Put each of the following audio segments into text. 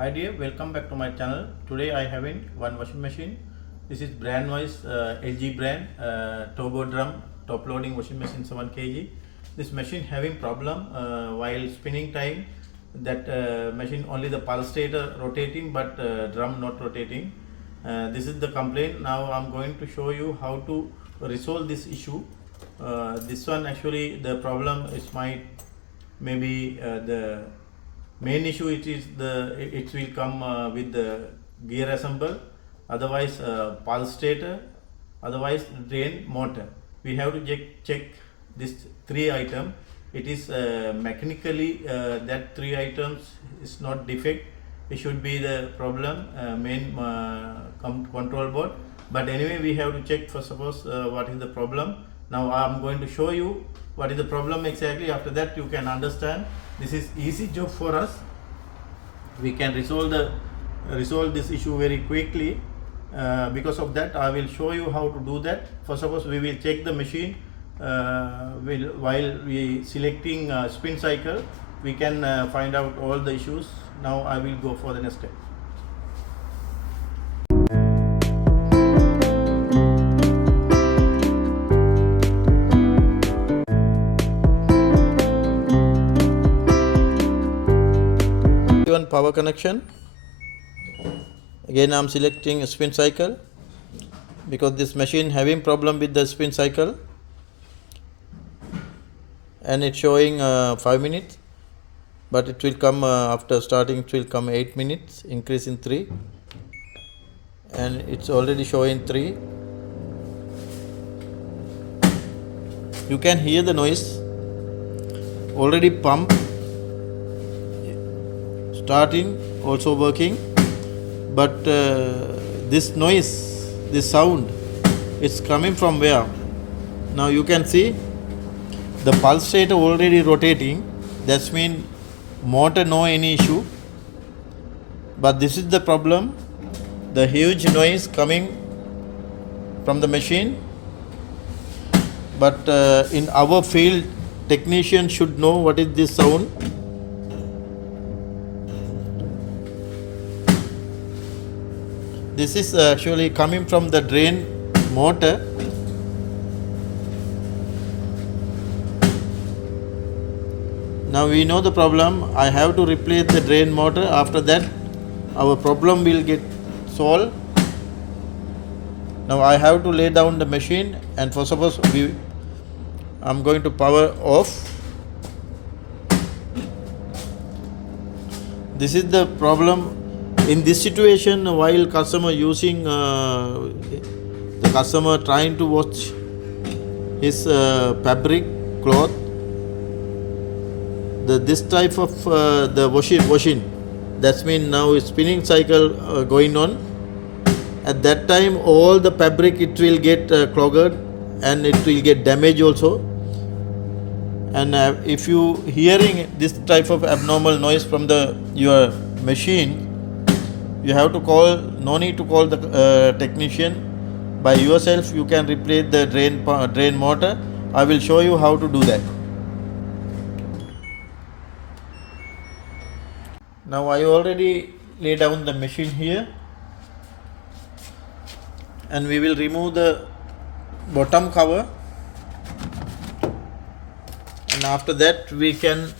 Hi dear, welcome back to my channel. Today I having one washing machine. This is brand wise LG brand turbo drum top loading washing machine 7 kg. This machine having problem while spinning time. That machine only the pulsstator rotating but drum not rotating. This is the complaint. Now I'm going to show you how to resolve this issue. This one actually the problem is maybe the main issue it will come with the gear assemble, otherwise pulsstator, otherwise drain motor. We have to check this three item. It is mechanically that three items is not defect. It should be the problem main control board. But anyway, we have to check for suppose what is the problem. Now I am going to show you what is the problem exactly. After that you can understand. This is easy job for us. We can resolve this issue very quickly. Because of that I will show you how to do that. For suppose we will check the machine while we selecting spin cycle, we can find out all the issues. Now I will go for the next step. Power connection. Again I am selecting spin cycle because this machine having problem with the spin cycle, and it's showing 5 minutes, but it will come after starting it will come 8 minutes, increase in 3, and it's already showing 3. You can hear the noise already pump starting also working, but this noise, this sound is coming from where? Now you can see the pulsator already rotating. That's mean motor no any issue, but this is the problem, the huge noise coming from the machine. But in our field, technician should know what is this sound. This is actually coming from the drain motor. Now we know the problem. I have to replace the drain motor. After that our problem will get solved. Now I have to lay down the machine, and for suppose I'm going to power off. This is the problem. In this situation, while customer using the customer trying to wash his fabric cloth, this type of the washing, that's mean now spinning cycle going on. At that time all the fabric it will get clogged and it will get damaged also. And if you hearing this type of abnormal noise from your machine, you have to call, no need to call the technician. By yourself you can replace the drain motor. I will show you how to do that. Now I already lay down the machine here, and we will remove the bottom cover, and after that we can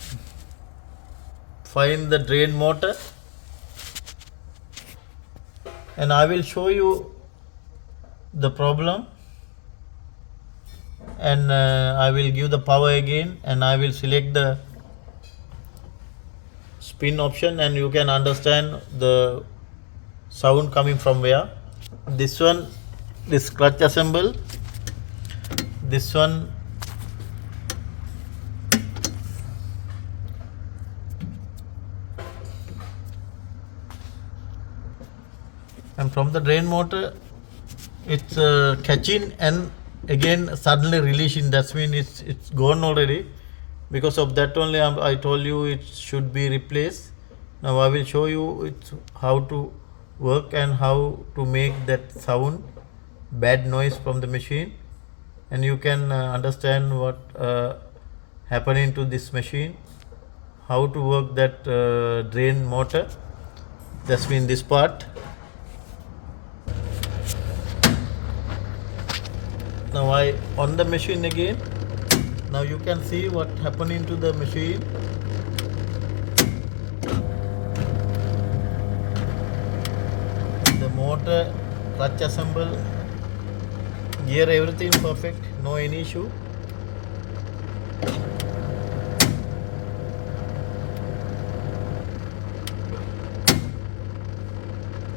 find the drain motor. And I will show you the problem, and I will give the power again, and I will select the spin option, and you can understand the sound coming from where. This one, this clutch assemble, this one and from the drain motor it's catching and again suddenly releasing. That means it's gone already. Because of that only I told you it should be replaced. Now I will show you how to work and how to make that sound, bad noise from the machine, and you can understand what happening to this machine, how to work that drain motor. That's been this part. Now I on the machine again. Now you can see what happening to the machine. The motor, clutch assemble, gear, everything perfect, no any issue.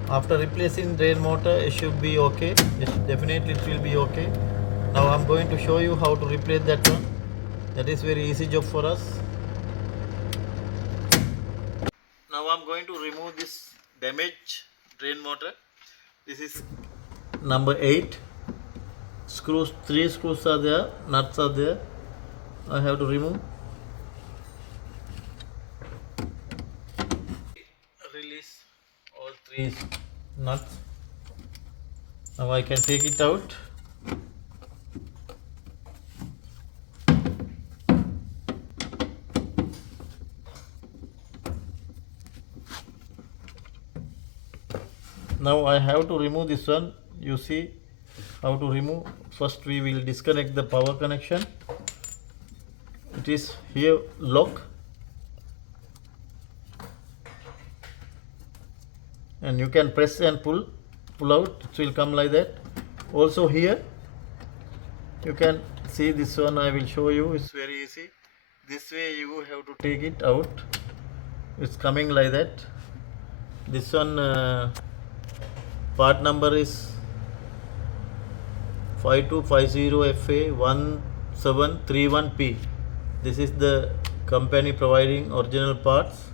After replacing drain motor, it should be okay. Definitely it will be okay. Now I'm going to show you how to replace that one. That is very easy job for us. Now I'm going to remove this damaged drain motor. This is number 8. Screws, 3 screws are there, nuts are there. I have to remove. Release all 3 nuts. Now I can take it out. Now I have to remove this one. You see how to remove. First we will disconnect the power connection. It is here lock, and you can press and pull out. It will come like that. Also here you can see this one. I will show you. It's very easy. This way you have to take it out. It's coming like that. This one part number is 5250FA1731P. This is the company providing original parts.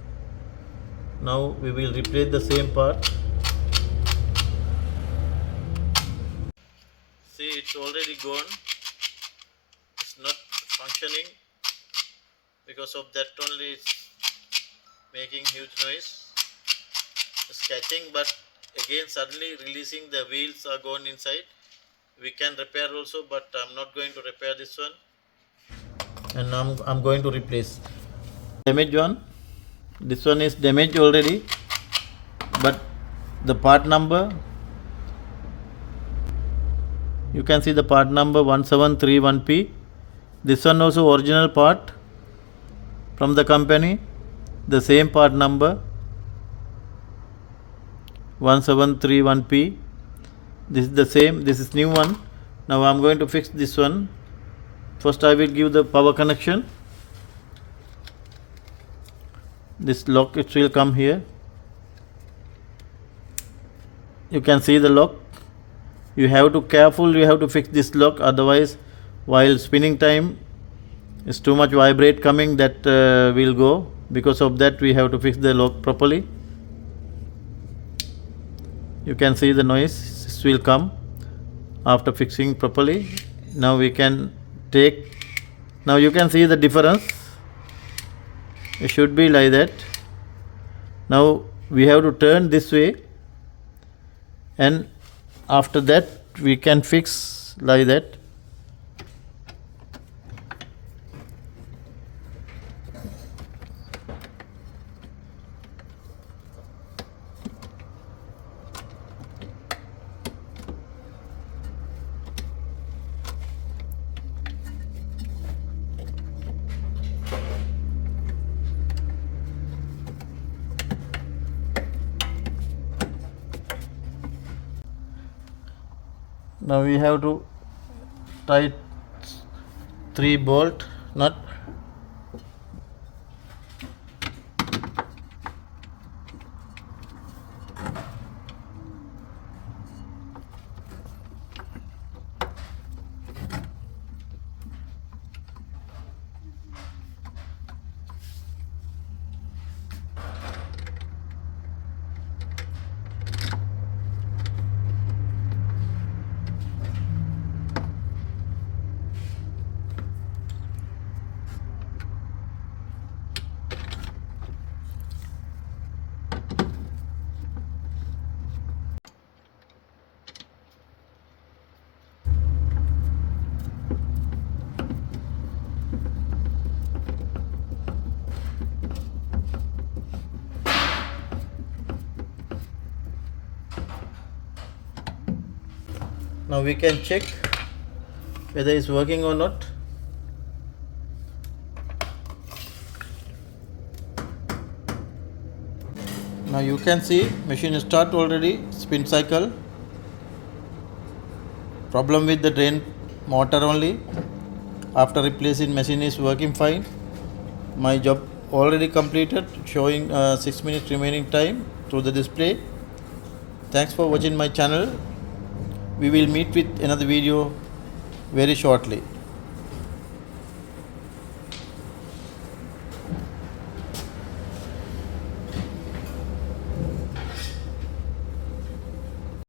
Now we will replace the same part. See, it's already gone. It's not functioning. Because of that only it's making huge noise. It's catching, but again suddenly releasing, the wheels are gone inside. We can repair also, but I'm not going to repair this one. And I'm going to replace. Damaged one. This one is damaged already, but the part number, you can see the part number 1731P. This one also original part from the company. The same part number 1731P. This is the same. This is new one. Now I'm going to fix this one. First I will give the power connection. This lock, it will come here. You can see the lock. You have to fix this lock, otherwise while spinning time is too much vibrate coming, that will go. Because of that we have to fix the lock properly. You can see the noise, this will come after fixing properly. Now we can take, now you can see the difference. It should be like that. Now we have to turn this way, and after that we can fix like that. Now we have to tight 3 bolt nut. Now we can check whether it's working or not. Now you can see machine start already, spin cycle. Problem with the drain motor only. After replacing, machine is working fine. My job already completed, showing 6 minutes remaining time through the display. Thanks for watching my channel. We will meet with another video very shortly.